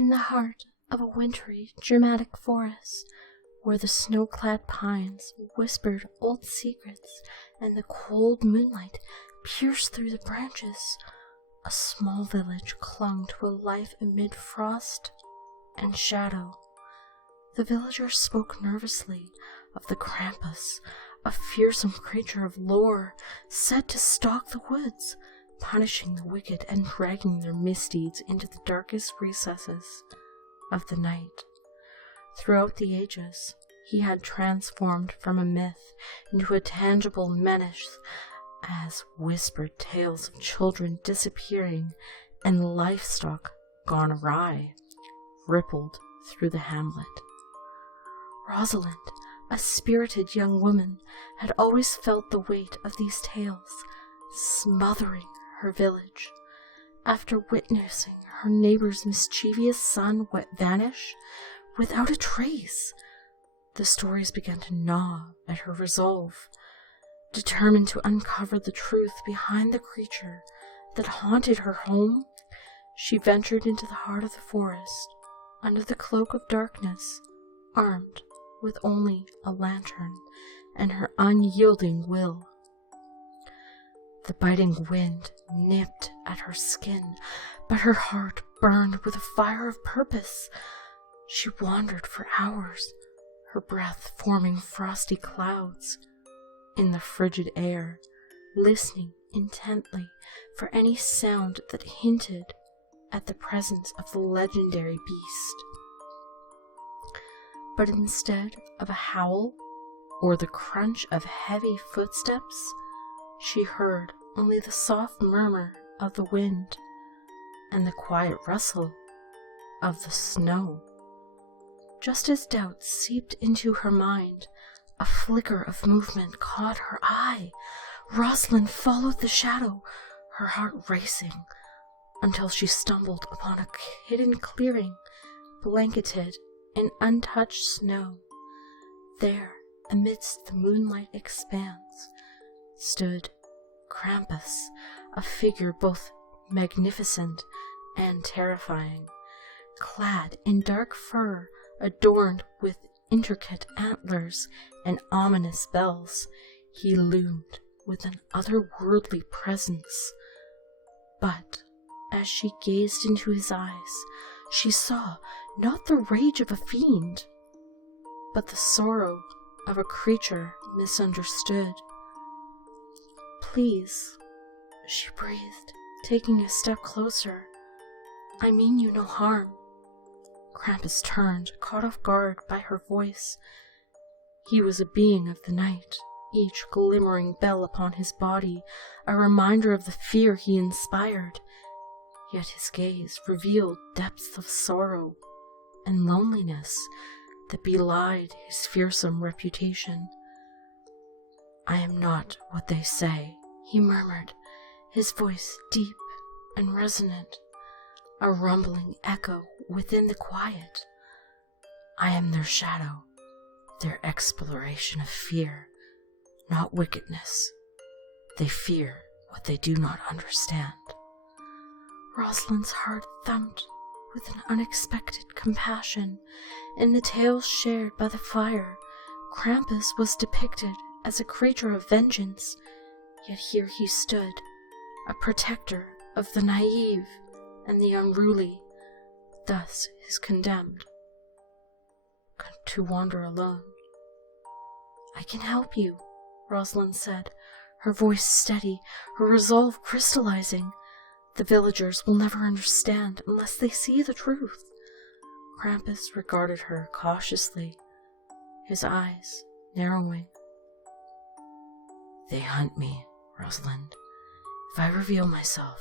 In the heart of a wintry, dramatic forest, where the snow-clad pines whispered old secrets and the cold moonlight pierced through the branches, a small village clung to a life amid frost and shadow. The villagers spoke nervously of the Krampus, a fearsome creature of lore said to stalk the woods, punishing the wicked and dragging their misdeeds into the darkest recesses of the night. Throughout the ages, he had transformed from a myth into a tangible menace as whispered tales of children disappearing and livestock gone awry rippled through the hamlet. Rosalind, a spirited young woman, had always felt the weight of these tales, smothering her village. After witnessing her neighbor's mischievous son vanish without a trace, the stories began to gnaw at her resolve. Determined to uncover the truth behind the creature that haunted her home, she ventured into the heart of the forest, under the cloak of darkness, armed with only a lantern and her unyielding will. The biting wind nipped at her skin, but her heart burned with a fire of purpose. She wandered for hours, her breath forming frosty clouds in the frigid air, listening intently for any sound that hinted at the presence of the legendary beast. But instead of a howl or the crunch of heavy footsteps, she heard only the soft murmur of the wind and the quiet rustle of the snow. Just as doubt seeped into her mind, a flicker of movement caught her eye. Rosalind followed the shadow, her heart racing, until she stumbled upon a hidden clearing, blanketed in untouched snow. There, amidst the moonlight expanse, stood Krampus, a figure both magnificent and terrifying. Clad in dark fur, adorned with intricate antlers and ominous bells, he loomed with an otherworldly presence. But as she gazed into his eyes, she saw not the rage of a fiend, but the sorrow of a creature misunderstood. "Please," she breathed, taking a step closer. "I mean you no harm." Krampus turned, caught off guard by her voice. He was a being of the night, each glimmering bell upon his body a reminder of the fear he inspired. Yet his gaze revealed depths of sorrow and loneliness that belied his fearsome reputation. "I am not what they say," he murmured, his voice deep and resonant, a rumbling echo within the quiet. "I am their shadow, their exploration of fear, not wickedness. They fear what they do not understand." Rosalind's heart thumped with an unexpected compassion. In the tales shared by the fire, Krampus was depicted as a creature of vengeance, yet here he stood, a protector of the naive and the unruly, thus his condemned to wander alone. "I can help you," Rosalind said, her voice steady, her resolve crystallizing. "The villagers will never understand unless they see the truth." Krampus regarded her cautiously, his eyes narrowing. "They hunt me, Rosalind. If I reveal myself,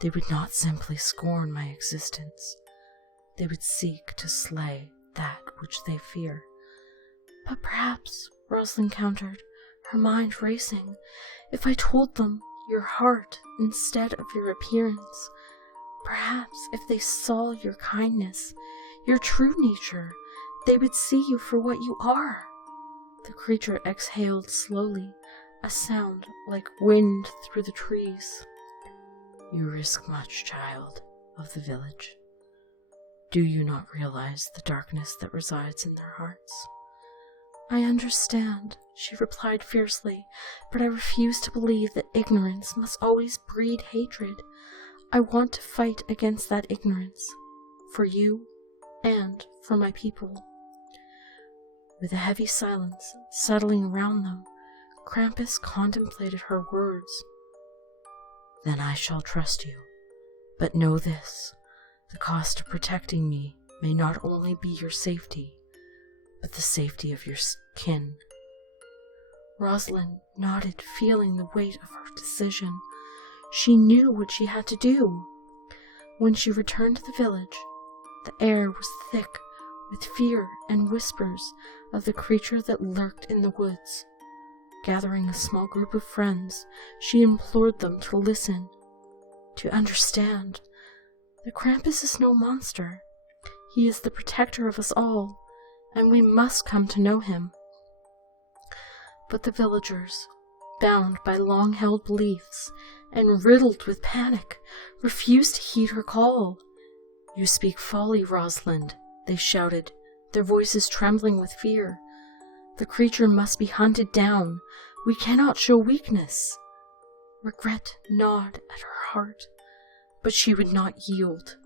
they would not simply scorn my existence. They would seek to slay that which they fear." "But perhaps," Rosalind countered, her mind racing, "if I told them your heart instead of your appearance, perhaps if they saw your kindness, your true nature, they would see you for what you are." The creature exhaled slowly, a sound like wind through the trees. "You risk much, child of the village. Do you not realize the darkness that resides in their hearts? I understand, she replied fiercely, but I refuse to believe that ignorance must always breed hatred. I want to fight against that ignorance, for you and for my people. With a heavy silence settling around them, Krampus contemplated her words. Then I shall trust you, but know this, the cost of protecting me may not only be your safety, but the safety of your kin. Rosalind nodded, feeling the weight of her decision. She knew what she had to do. When she returned to the village, the air was thick with fear and whispers of the creature that lurked in the woods. Gathering a small group of friends, she implored them to listen, to understand. The Krampus is no monster. He is the protector of us all, and we must come to know him. But the villagers, bound by long-held beliefs and riddled with panic, refused to heed her call. You speak folly, Rosalind, they shouted, their voices trembling with fear. The creature must be hunted down. We cannot show weakness. Regret gnawed at her heart, but she would not yield.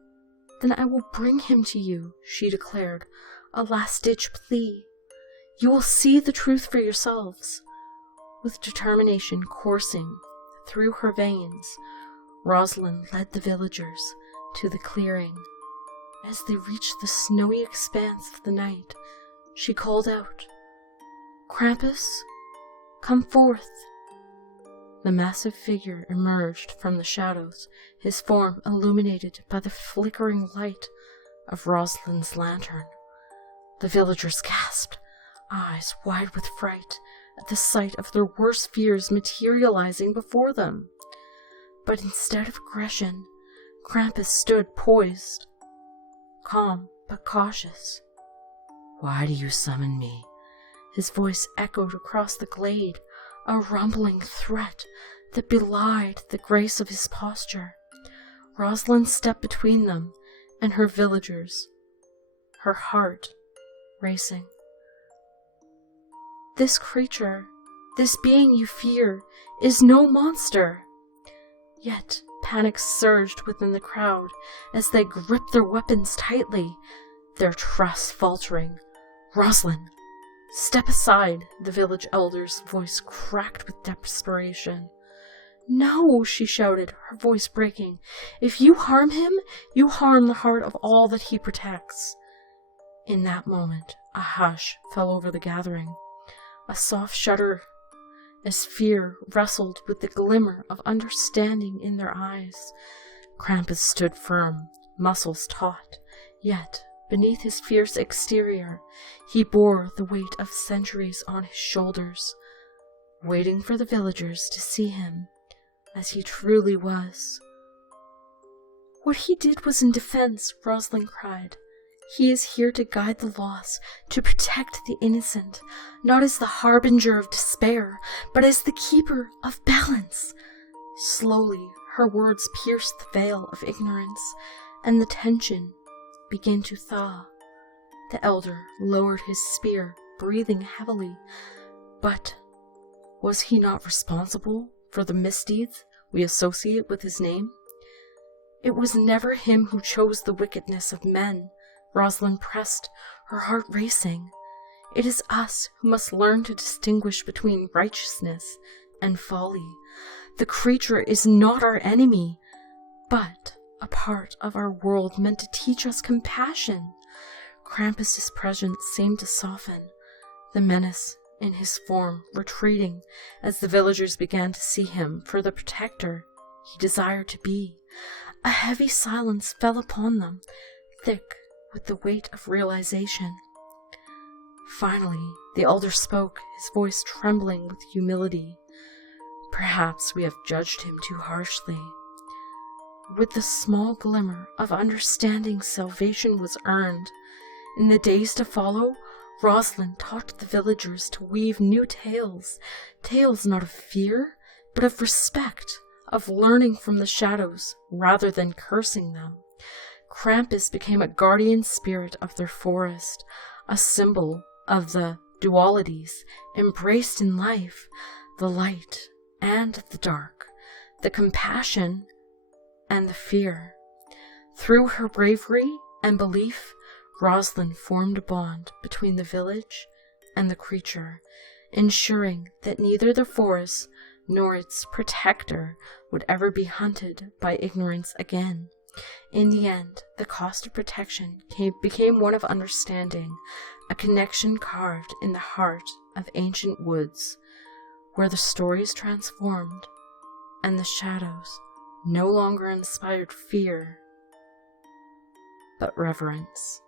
Then I will bring him to you, she declared, a last-ditch plea. You will see the truth for yourselves. With determination coursing through her veins, Rosalind led the villagers to the clearing. As they reached the snowy expanse of the night, she called out, Krampus, come forth. The massive figure emerged from the shadows, his form illuminated by the flickering light of Rosalind's lantern. The villagers gasped, eyes wide with fright, at the sight of their worst fears materializing before them. But instead of aggression, Krampus stood poised, calm but cautious. Why do you summon me? His voice echoed across the glade, a rumbling threat that belied the grace of his posture. Rosalind stepped between them and her villagers, her heart racing. This creature, this being you fear, is no monster. Yet panic surged within the crowd as they gripped their weapons tightly, their trust faltering. Rosalind, step aside, the village elder's voice cracked with desperation. No, she shouted, her voice breaking. If you harm him, you harm the heart of all that he protects. In that moment, a hush fell over the gathering, a soft shudder as fear wrestled with the glimmer of understanding in their eyes. Krampus stood firm, muscles taut, yet beneath his fierce exterior, he bore the weight of centuries on his shoulders, waiting for the villagers to see him as he truly was. What he did was in defense, Rosalind cried. He is here to guide the lost, to protect the innocent, not as the harbinger of despair, but as the keeper of balance. Slowly, her words pierced the veil of ignorance, and the tension began to thaw. The elder lowered his spear, breathing heavily. But was he not responsible for the misdeeds we associate with his name? It was never him who chose the wickedness of men. Rosalind pressed, her heart racing. It is us who must learn to distinguish between righteousness and folly. The creature is not our enemy, but a part of our world meant to teach us compassion. Krampus's presence seemed to soften, the menace in his form retreating as the villagers began to see him for the protector he desired to be. A heavy silence fell upon them, thick with the weight of realization. Finally, the elder spoke, his voice trembling with humility. Perhaps we have judged him too harshly. With the small glimmer of understanding, salvation was earned. In the days to follow, Rosalind taught the villagers to weave new tales, tales not of fear, but of respect, of learning from the shadows rather than cursing them. Krampus became a guardian spirit of their forest, a symbol of the dualities embraced in life, the light and the dark, the compassion and the fear. Through her bravery and belief, Rosalind formed a bond between the village and the creature, ensuring that neither the forest nor its protector would ever be hunted by ignorance again. In the end, the cost of protection became one of understanding, a connection carved in the heart of ancient woods, where the stories transformed and the shadows no longer inspired fear, but reverence.